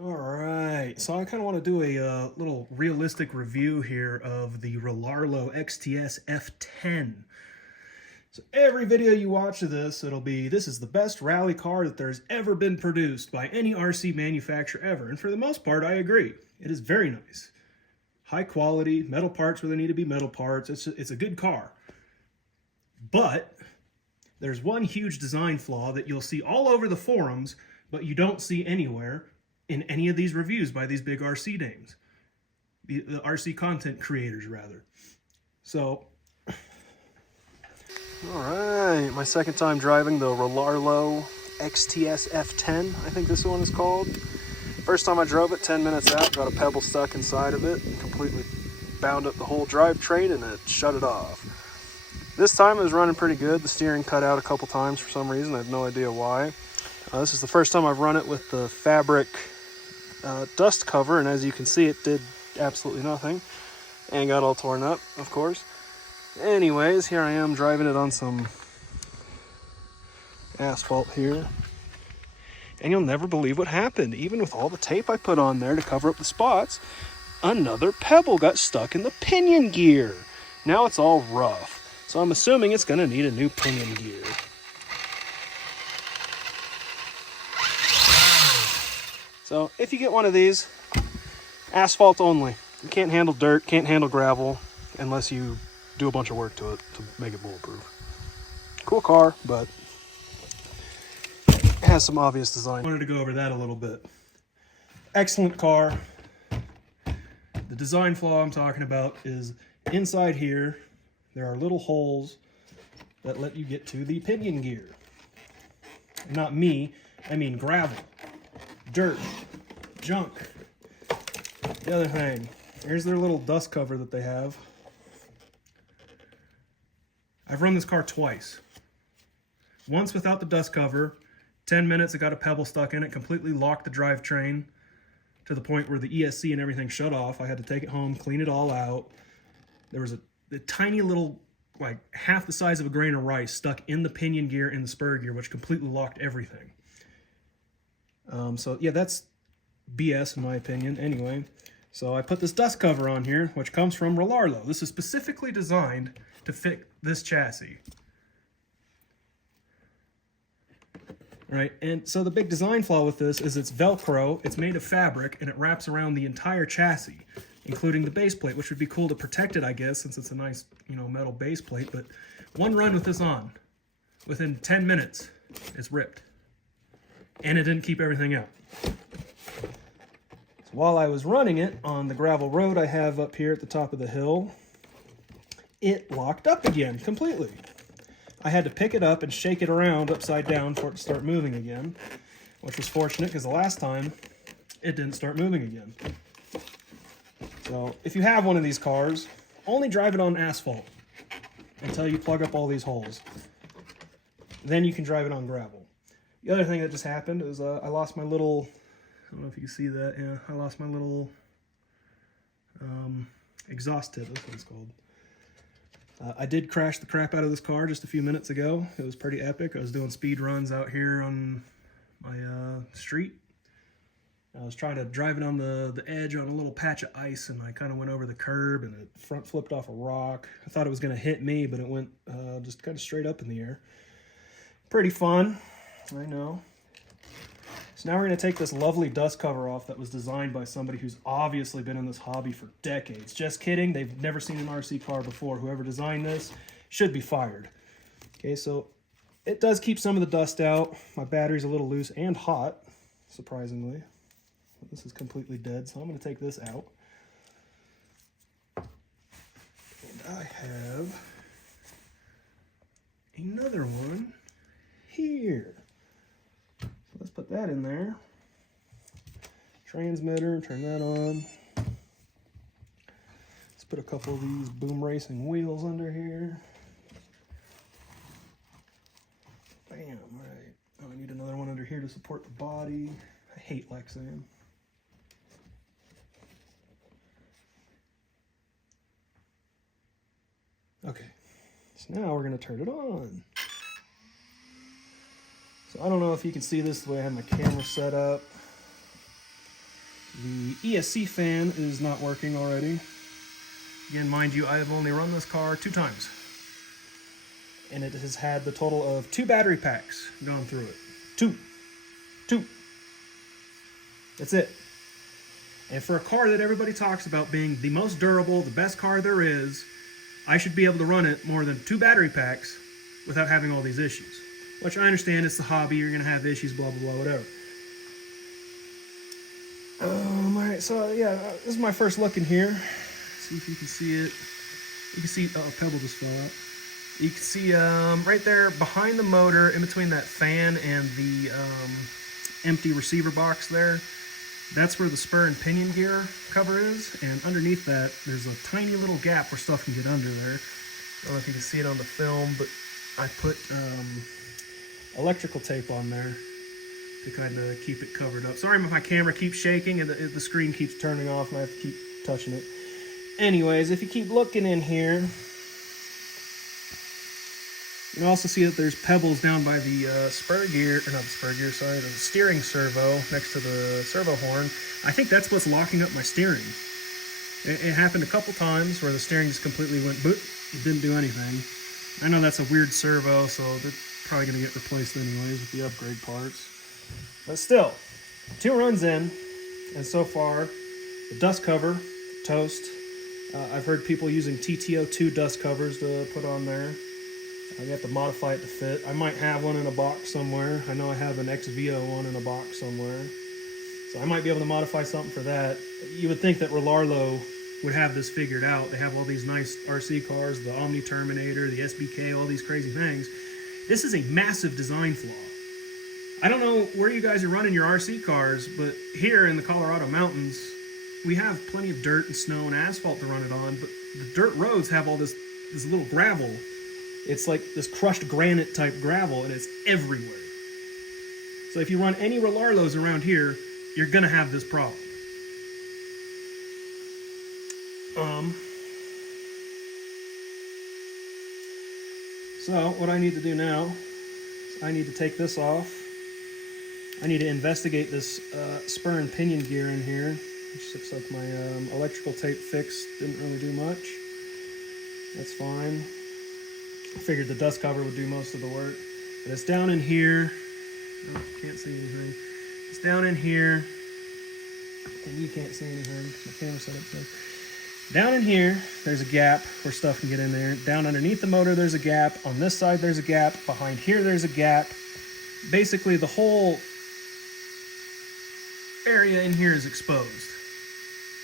All right, so I kind of want to do a little realistic review here of the Rlaarlo XTS F10. So every video you watch of this, it'll be, this is the best rally car that there's ever been produced by any RC manufacturer ever. And for the most part, I agree. It is very nice. High quality, metal parts where they need to be metal parts. It's a good car. But there's one huge design flaw that you'll see all over the forums, but you don't see anywhere in any of these reviews by these big RC names, the RC content creators rather. So, all right, my second time driving the Rlaarlo XTS F10, I think this one is called. First time I drove it, 10 minutes out, got a pebble stuck inside of it, and completely bound up the whole drivetrain and it shut it off. This time it was running pretty good. The steering cut out a couple times for some reason. I have no idea why. This is the first time I've run it with the fabric dust cover, and as you can see, it did absolutely nothing and got all torn up, of course. Anyways, here I am driving it on some asphalt here, and you'll never believe what happened. Even with all the tape I put on there to cover up the spots, another pebble got stuck in the pinion gear. Now it's all rough, so I'm assuming it's going to need a new pinion gear. So if you get one of these, asphalt only. You can't handle dirt, can't handle gravel, unless you do a bunch of work to it to make it bulletproof. Cool car, but it has some obvious design. I wanted to go over that a little bit. Excellent car. The design flaw I'm talking about is inside here, there are little holes that let you get to the pinion gear. Not me, I mean gravel. Dirt, junk. The other thing, here's their little dust cover that they have. I've run this car twice. Once without the dust cover, 10 minutes, it got a pebble stuck in it, completely locked the drivetrain to the point where the ESC and everything shut off. I had to take it home, clean it all out. There was a tiny little, like half the size of a grain of rice stuck in the pinion gear and the spur gear, which completely locked everything. So yeah, that's BS in my opinion. Anyway, so I put this dust cover on here, which comes from Rlaarlo. This is specifically designed to fit this chassis. Right, and so the big design flaw with this is it's Velcro, it's made of fabric, and it wraps around the entire chassis, including the base plate, which would be cool to protect it, I guess, since it's a nice, metal base plate. But one run with this on, within 10 minutes, it's ripped. And it didn't keep everything out. So while I was running it on the gravel road I have up here at the top of the hill, it locked up again completely. I had to pick it up and shake it around upside down for it to start moving again, which was fortunate because the last time it didn't start moving again. So if you have one of these cars, only drive it on asphalt until you plug up all these holes. Then you can drive it on gravel. The other thing that just happened is I lost my little, I don't know if you can see that, yeah, I lost my little exhaust tip, that's what it's called. I did crash the crap out of this car just a few minutes ago. It was pretty epic. I was doing speed runs out here on my street. I was trying to drive it on the edge on a little patch of ice, and I kind of went over the curb and it front flipped off a rock. I thought it was going to hit me, but it went just kind of straight up in the air. Pretty fun. I know. So now we're going to take this lovely dust cover off that was designed by somebody who's obviously been in this hobby for decades. Just kidding. They've never seen an RC car before. Whoever designed this should be fired. Okay, so it does keep some of the dust out. My battery's a little loose and hot, surprisingly. This is completely dead, so I'm going to take this out. And I have another one here. Let's put that in there. Transmitter, turn that on. Let's put a couple of these Boom Racing wheels under here. Bam, right. Oh, I need another one under here to support the body. I hate Lexan. Okay, so now we're gonna turn it on. So I don't know if you can see this the way I have my camera set up. The ESC fan is not working already. Again, mind you, I have only run this car 2 times. And it has had the total of 2 battery packs gone through it. 2. That's it. And for a car that everybody talks about being the most durable, the best car there is, I should be able to run it more than 2 battery packs without having all these issues. Which I understand, it's the hobby, you're going to have issues, blah, blah, blah, whatever. Alright, so yeah, this is my first look in here. See if you can see it. You can see, oh, a pebble just fell out. You can see right there behind the motor, in between that fan and the empty receiver box there, that's where the spur and pinion gear cover is, and underneath that there's a tiny little gap where stuff can get under there. I don't know if you can see it on the film, but I put electrical tape on there to kind of keep it covered up. Sorry if my camera keeps shaking and the screen keeps turning off and I have to keep touching it. Anyways, if you keep looking in here, you can also see that there's pebbles down by the spur gear, or not the spur gear, sorry, the steering servo next to the servo horn. I think that's what's locking up my steering. It happened a couple times where the steering just completely went boop, it didn't do anything. I know that's a weird servo, so they're probably going to get replaced anyways with the upgrade parts. But still, 2 runs in, and so far, the dust cover, toast. I've heard people using TTO2 dust covers to put on there. You have to modify it to fit. I might have one in a box somewhere. I know I have an XVO one in a box somewhere. So I might be able to modify something for that. You would think that Rlaarlo would have this figured out. They have all these nice RC cars, the Omni Terminator, the SBK, all these crazy things. This is a massive design flaw. I don't know where you guys are running your RC cars, but here in the Colorado mountains, we have plenty of dirt and snow and asphalt to run it on, but the dirt roads have all this little gravel. It's like this crushed granite type gravel, and it's everywhere. So if you run any Rlaarlos around here, you're gonna have this problem. So what I need to do now is I need to take this off. I need to investigate this spur and pinion gear in here, which looks like my electrical tape fix didn't really do much. That's fine. I figured the dust cover would do most of the work. But it's down in here. Oh, can't see anything. It's down in here. And you can't see anything. My camera setup says. Down in here, there's a gap where stuff can get in there. Down underneath the motor, there's a gap. On this side, there's a gap. Behind here, there's a gap. Basically, the whole area in here is exposed.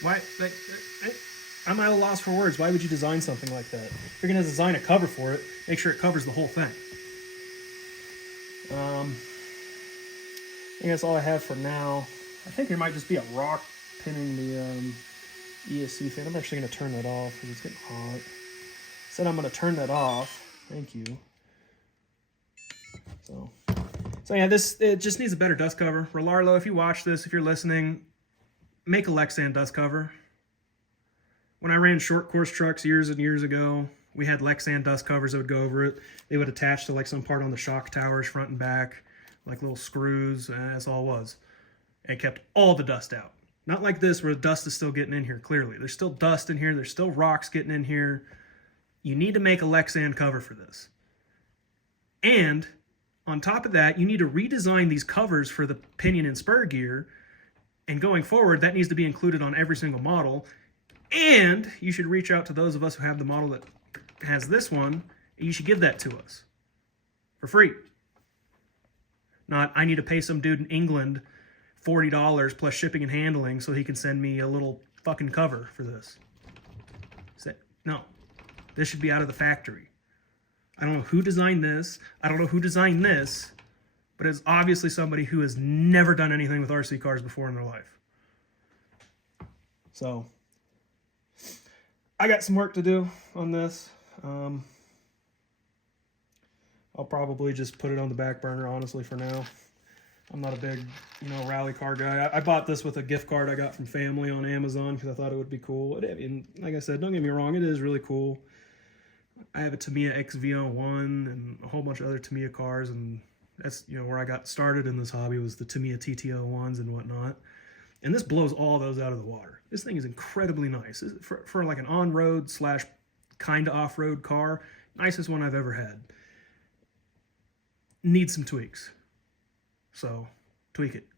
Why? I'm at a loss for words. Why would you design something like that? If you're going to design a cover for it, make sure it covers the whole thing. I think that's all I have for now. I think there might just be a rock pinning the ESC fan. I'm actually going to turn that off because it's getting hot. Said I'm going to turn that off. Thank you. So yeah, it just needs a better dust cover. Rlaarlo, if you watch this, if you're listening, make a Lexan dust cover. When I ran short course trucks years and years ago, we had Lexan dust covers that would go over it. They would attach to like some part on the shock towers, front and back, like little screws, and that's all it was. And it kept all the dust out. Not like this where the dust is still getting in here, clearly. There's still dust in here. There's still rocks getting in here. You need to make a Lexan cover for this. And on top of that, you need to redesign these covers for the pinion and spur gear. And going forward, that needs to be included on every single model. And you should reach out to those of us who have the model that has this one, and you should give that to us for free. Not, I need to pay some dude in England $40 plus shipping and handling so he can send me a little fucking cover for this. No, this should be out of the factory. I don't know who designed this. I don't know who designed this, but it's obviously somebody who has never done anything with RC cars before in their life. So I got some work to do on this. I'll probably just put it on the back burner, honestly, for now. I'm not a big, rally car guy. I bought this with a gift card I got from family on Amazon because I thought it would be cool. And like I said, don't get me wrong, it is really cool. I have a Tamiya XVO1 and a whole bunch of other Tamiya cars, and that's where I got started in this hobby was the Tamiya TTO1s and whatnot. And this blows all those out of the water. This thing is incredibly nice. For like an on-road slash kind of off-road car, nicest one I've ever had. Needs some tweaks. So, tweak it.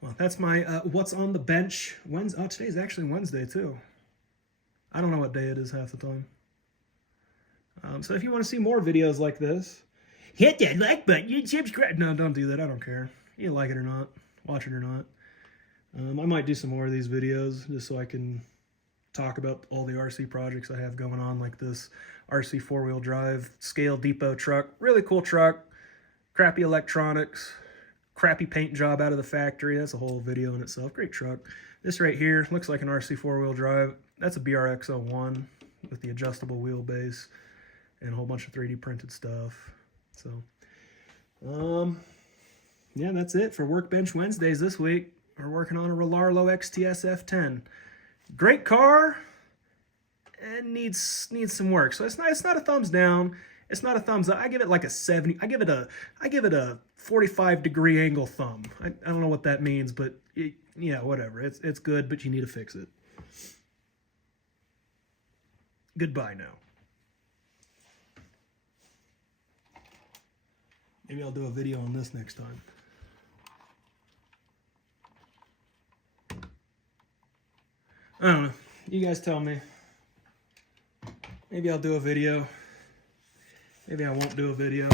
Well, that's my what's on the bench. Today's actually Wednesday, too. I don't know what day it is half the time. So if you want to see more videos like this, hit that like button and subscribe. No, don't do that. I don't care. You like it or not. Watch it or not. I might do some more of these videos just so I can talk about all the RC projects I have going on, like this RC four-wheel drive scale depot truck. Really cool truck. Crappy electronics. Crappy paint job out of the factory. That's a whole video in itself. Great truck. This right here looks like an RC four-wheel drive. That's a BRX-01 with the adjustable wheelbase and a whole bunch of 3D printed stuff. So, yeah, that's it for Workbench Wednesdays this week. We're working on a Rlaarlo XTS F10. Great car, and needs some work. So it's not a thumbs down. It's not a thumbs up. I give it like a 70. I give it a 45-degree angle thumb. I don't know what that means, but yeah, whatever. It's good, but you need to fix it. Goodbye now. Maybe I'll do a video on this next time. I don't know. You guys tell me. Maybe I'll do a video. Maybe I won't do a video.